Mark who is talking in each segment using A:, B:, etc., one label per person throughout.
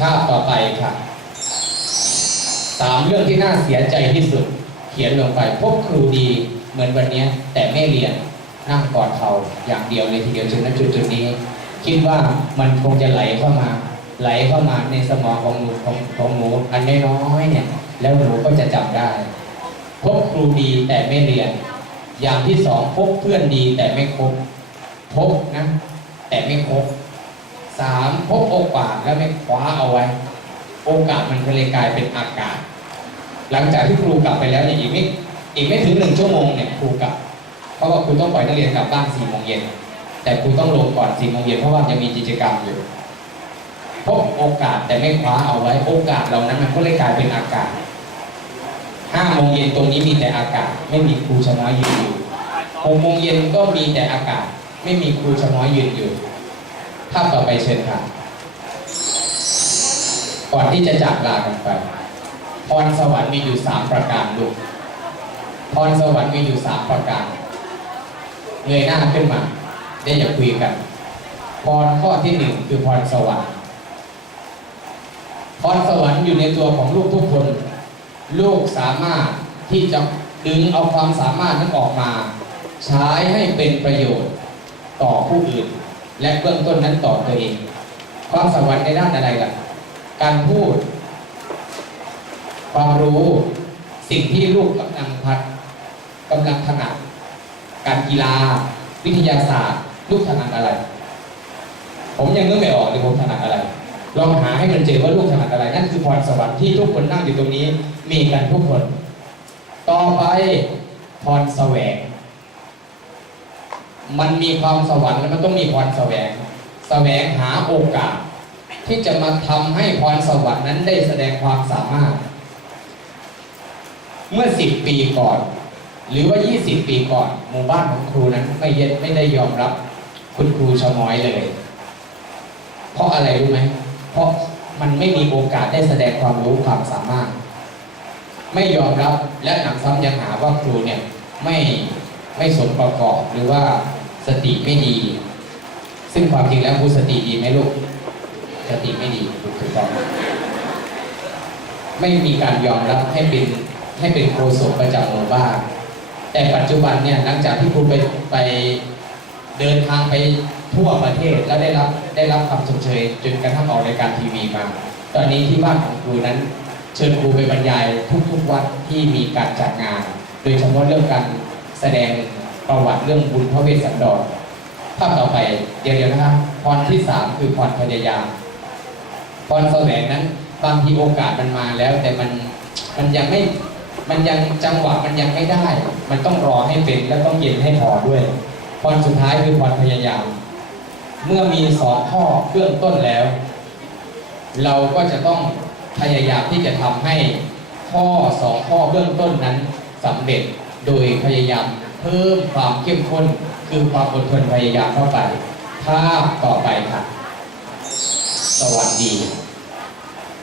A: ภาพต่อไปค่ะสามเรื่องที่น่าเสียใจที่สุด เขียนลงไปพบครูดีเหมือนวันนี้แต่ไม่เรียนนั่งกอดเขาอย่างเดียวเลยทีเดียวจนณจุดจุดนี้ คิดว่ามันคงจะไหลเข้ามา ไหลเข้ามาในสมองของหนูของของหนูอันน้อยๆเนี่ย แล้วหนูก็จะจำได้ พบครูดีแต่ไม่เรียน อย่างที่สองพบเพื่อนดีแต่ไม่คบพบนะ แต่ไม่คบ สามพบโอกาสแล้วไม่คว้าเอาไว้ โอกาสมันก็เลยกลายเป็นอากาศ หลังจากที่ครูกลับไปแล้วเนี่ยอีกไม่อีกไม่ถึงหนึ่งชั่วโมงเนี่ยครูกลับ เพราะว่าครูต้องปล่อยนักเรียนกลับบ้านสี่โมงเย็นแต่ครูต้องลงก่อนสี่โมงเย็นเพราะว่ายังมีกิจกรรมอยู่พบโอกาสแต่ไม่คว้าเอาไว้โอกาสเหล่านั้นมันก็เลยกลายเป็นอากาศห้าโมงเย็นตรงนี้มีแต่อากาศ ไม่มีครูชะน้อยยืนอยู่หกโมงเย็นก็มีแต่อากาศ ไม่มีครูชะน้อยยืนอยู่ ภาพต่อไปเชิญค่ะก่อนที่จะจากลากันไป พรสวรรค์มีอยู่สามประการลูกพรสวรรค์มีอยู่สามประการเงยหน้าขึ้นมาได้อย่าคุยกัน พรข้อที่หนึ่งคือพรสวรรค์พรสวรรค์อยู่ในตัวของลูกทุกคน ลูกสามารถที่จะดึงเอาความสามารถนั้นออกมา ใช้ให้เป็นประโยชน์ต่อผู้อื่น และเบื้องต้นนั้นต่อตัวเองความสวรรค์ในด้านอะไรล่ะ การพูด ความรู้สิ่งที่ลูกกำลังพัดกำลังถนัดการกีฬา วิทยาศาสตร์ ลูกถนัดอะไร ผมยังนึกไม่ออกเลยผมถนัดอะไร ลองหาให้มันเจอว่าลูกถนัดอะไร นั่นคือพรสวรรค์ที่ทุกคนนั่งอยู่ตรงนี้ มีกันทุกคน ต่อไปพรแสวง มันมีความสวรรค์แล้วมันต้องมีพรแสวง แสวงหาโอกาส ที่จะมาทำให้พรสวรรค์นั้นได้แสดงความสามารถ เมื่อ10ปีก่อน หรือว่า20ปีก่อน หมู่บ้านของครูนั้นไม่เย็นไม่ได้ยอมรับ คุณครูชม้อยเลย เพราะอะไรรู้ไหมเพราะมันไม่มีโอกาสได้แสดงความรู้ความสามารถ ไม่ยอมรับและหนักซ้ำยังหาว่าครูเนี่ยไม่ไม่สมประกอบหรือว่า สติไม่ดี ซึ่งความจริงแล้วครูสติดีไหมลูก สติไม่ดีถูกต้อง ไม่มีการยอมรับให้เป็นให้เป็นโฆษกประจำหมู่บ้านแต่ปัจจุบันเนี่ยหลังจากที่ครูไปไปเดินทางไปทั่วประเทศแล้วได้รับได้รับคำชมเชยจนกระทั่งออกรายการทีวีมา ตอนนี้ที่บ้านของครูนั้น เชิญครูไปบรรยายทุกๆวัดที่มีการจัดงาน โดยเฉพาะเรื่องการแสดง ประวัติเรื่องบุญพระเวสสันดรภาพต่อไปเดี๋ยวเดี๋ยวนะครับพรที่สามคือพรพยายามพรแสวงนั้นบางทีโอกาสมันมาแล้ว แต่มันมันยังไม่มันยังจังหวะมันยังไม่ได้ มันต้องรอให้เป็นและต้องเย็นให้พอด้วยพรสุดท้ายคือพรพยายาม เมื่อมีสองข้อเบื้องต้นแล้ว เราก็จะต้องพยายามที่จะทำให้ข้อสองข้อเบื้องต้นนั้นสำเร็จโดยพยายาม เพิ่มความเข้มข้นคือความอดทนพยายามเข้าไป ภาพต่อไปค่ะ สวัสดี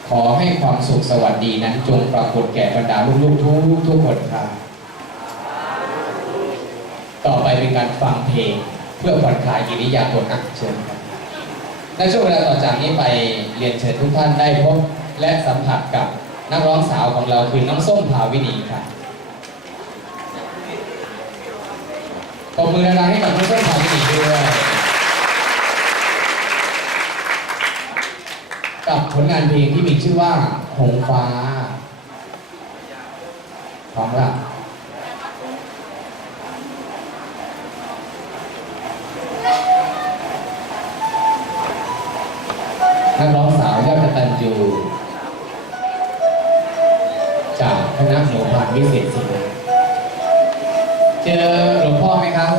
A: ขอให้ความสุขสวัสดีนั้นจงปรากฏแก่บรรดาลูกๆทุกทุกคนครับต่อไปเป็นการฟังเพลง เพื่อผ่อนคลายกิริยาบทอะเชิญครับในช่วงเวลาต่อจากนี้ไปเรียนเชิญทุกท่านได้พบและสัมผัสกับนักร้องสาวของเราคือน้องส้มภาวินีครั ปรบมือดังๆให้กับน้องส้มภาวินีด้วย กับผลงานเพลงที่มีชื่อว่า หงฟ้าพร้อมละนักร้องสาวยอดกตันยูจากคณะหนูพานวิเศษสิงห์เจอ หลวงพ่อไหมครับ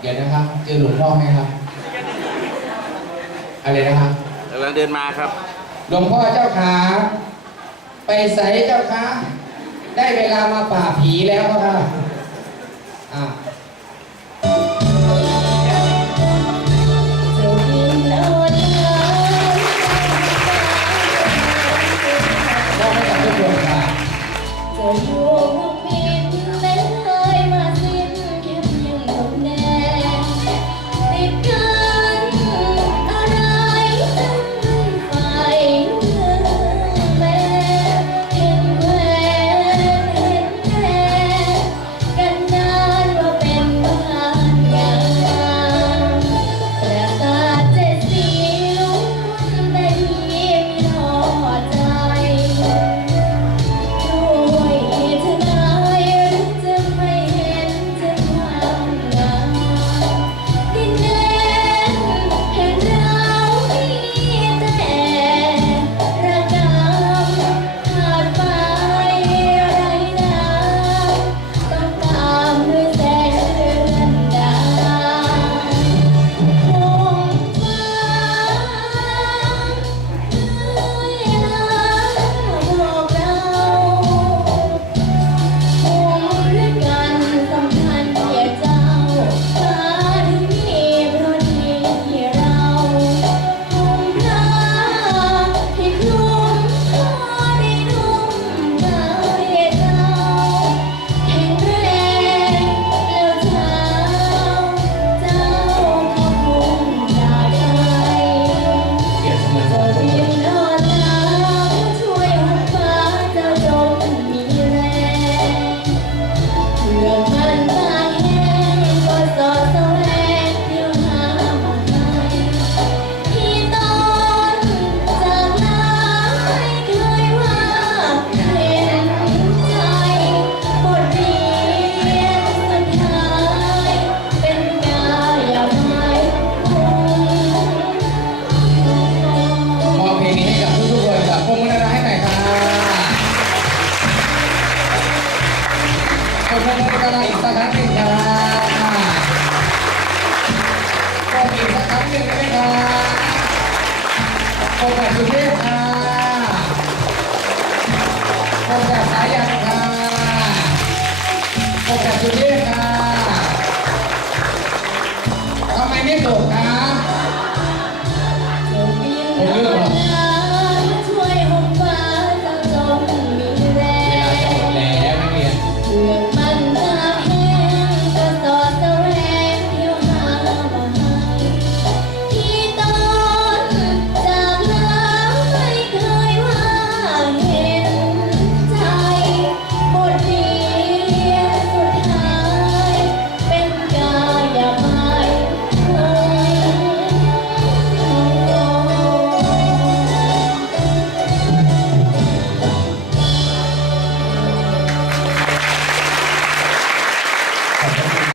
A: เดี๋ยวนะครับเจอหลวงพ่อไหมครับ อะไรนะครับ
B: กำลังเดินมาครับ
A: หลวงพ่อเจ้าขา ไปใสเจ้าขา ได้เวลามาป่าผีแล้วครับอ่าบอกให้กับ
C: ทุกคน
A: ค่ สักครั้งหนึ่งครับปอบมือสักครั้งหนึ่งได้ไหมครับปรบแสุเทพค่ะปรบแบบสายันค่ะปรบแบสุเทพค่ะ